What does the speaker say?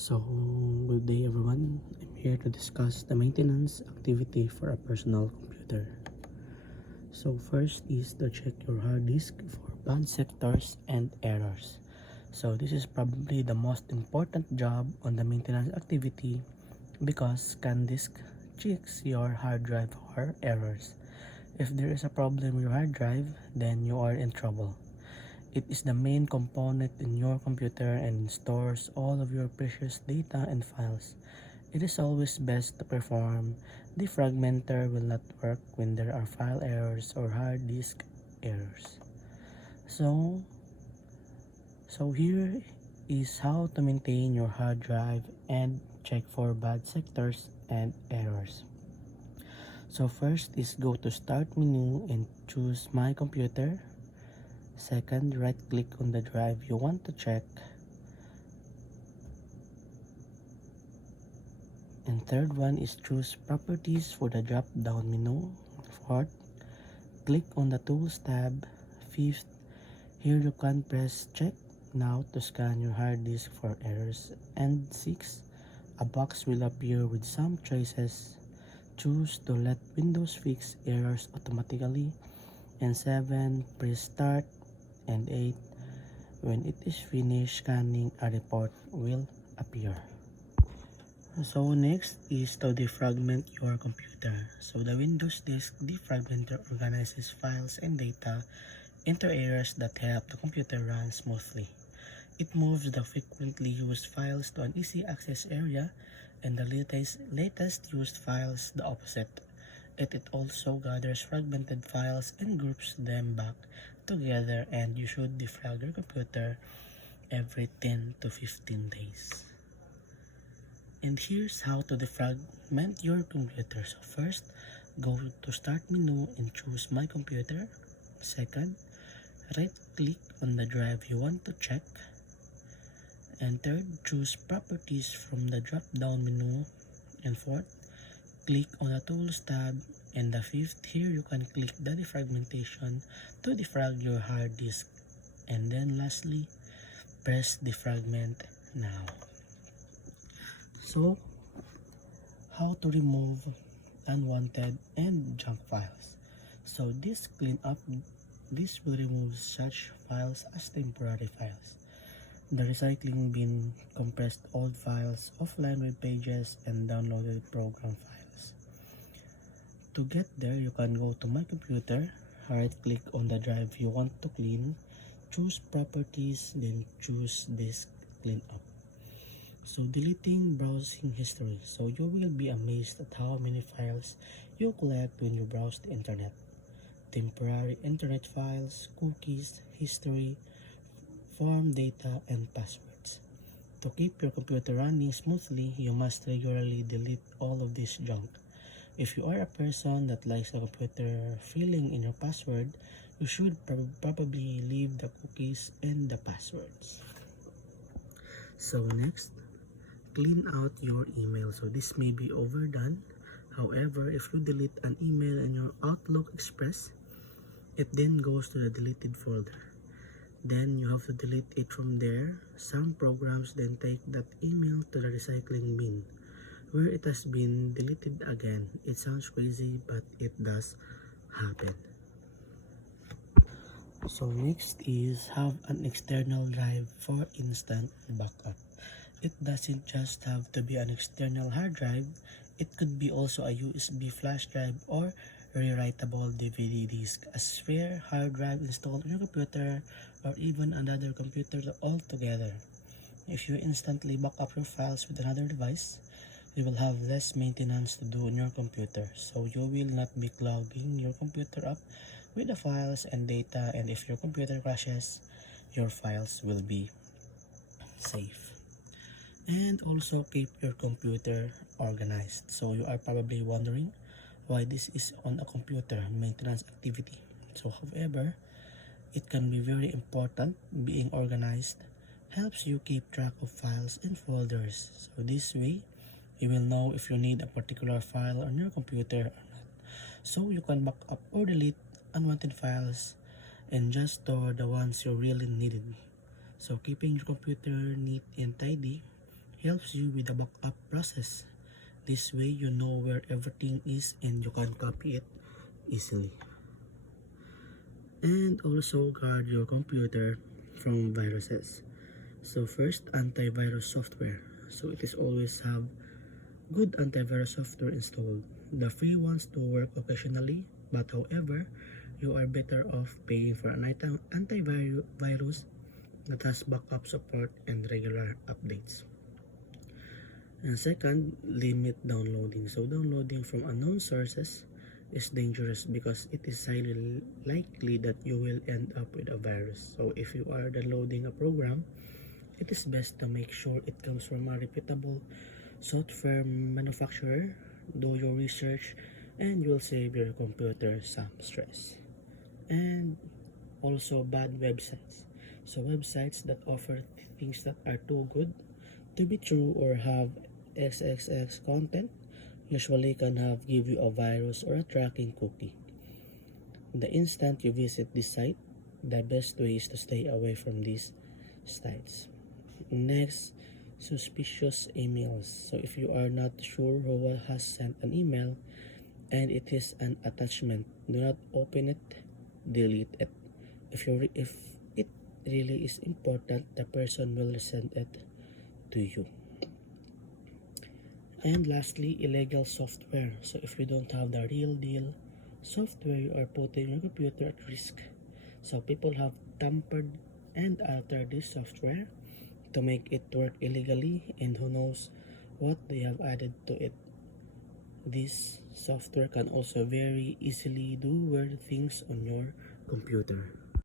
So, good day everyone. I'm here to discuss the maintenance activity for a personal computer. So, first is to check your hard disk for bad sectors and errors. So, this is probably the most important job on the maintenance activity because ScanDisk checks your hard drive for errors. If there is a problem with your hard drive, then you are in trouble. It is the main component in your computer and stores all of your precious data and files. It is always best to perform. Defragmenter will not work when there are file errors or hard disk errors. So here is how to maintain your hard drive and check for bad sectors and errors. So first is go to Start menu and choose My Computer. Second, right-click on the drive you want to check. And third one is choose Properties for the drop-down menu. Fourth, click on the Tools tab. Fifth, here you can press Check Now to scan your hard disk for errors. And sixth, a box will appear with some choices. Choose to let Windows fix errors automatically. And 7, press Start. And 8, when it is finished scanning, a report will appear. So next is to defragment your computer. So the Windows Disk Defragmenter organizes files and data into areas that help the computer run smoothly. It moves the frequently used files to an easy access area and the latest used files the opposite. It also gathers fragmented files and groups them back together, and you should defrag your computer every 10 to 15 days. And here's how to defragment your computer. So first, go to Start menu and choose My Computer. Second, right-click on the drive you want to check. And third, choose Properties from the drop-down menu. And fourth, click on the Tools tab. And the fifth, here you can click the defragmentation to defrag your hard disk. And then lastly, press Defragment now. So, how to remove unwanted and junk files. So this will remove such files as temporary files. The recycling bin compressed old files, offline web pages, and downloaded program files. To get there, you can go to My Computer, right-click on the drive you want to clean, choose Properties, then choose Disk Cleanup. So deleting browsing history. So you will be amazed at how many files you collect when you browse the internet. Temporary internet files, cookies, history, form data, and passwords. To keep your computer running smoothly, you must regularly delete all of this junk. If you are a person that likes a computer filling in your password, you should probably leave the cookies and the passwords. So next, clean out your email. So this may be overdone. However, if you delete an email in your Outlook Express, it then goes to the deleted folder. Then you have to delete it from there. Some programs then take that email to the recycling bin, where it has been deleted again. It sounds crazy, but it does happen. So next is have an external drive for instant backup. It doesn't just have to be an external hard drive. It could be also a USB flash drive or rewritable DVD disk, a spare hard drive installed on your computer, or even another computer altogether. If you instantly back up your files with another device, you will have less maintenance to do on your computer, so you will not be clogging your computer up with the files and data, and if your computer crashes, your files will be safe. And also keep your computer organized. So you are probably wondering why this is on a computer maintenance activity. So however, it can be very important. Being organized helps you keep track of files and folders. So this way, you will know if you need a particular file on your computer or not. So you can back up or delete unwanted files and just store the ones you really needed. So keeping your computer neat and tidy helps you with the backup process. This way you know where everything is and you can copy it easily. And also guard your computer from viruses. So first, antivirus software. So it is always have good antivirus software installed. The free ones to work occasionally, but however, you are better off paying for an antivirus that has backup support and regular updates. And second, limit downloading. So downloading from unknown sources is dangerous because it is highly likely that you will end up with a virus. So if you are downloading a program, it is best to make sure it comes from a reputable software manufacturer. Do your research and you'll save your computer some stress. And also bad websites. So websites that offer things that are too good to be true or have XXX content usually can give you a virus or a tracking cookie. The instant you visit this site, the best way is to stay away from these sites. Next, suspicious emails. So if you are not sure who has sent an email and it is an attachment, do not open it, delete it. If it really is important, the person will send it to you. And lastly, illegal software. So if you don't have the real deal software, you are putting your computer at risk. So people have tampered and altered this software to make it work illegally, and who knows what they have added to it. This software can also very easily do weird things on your computer.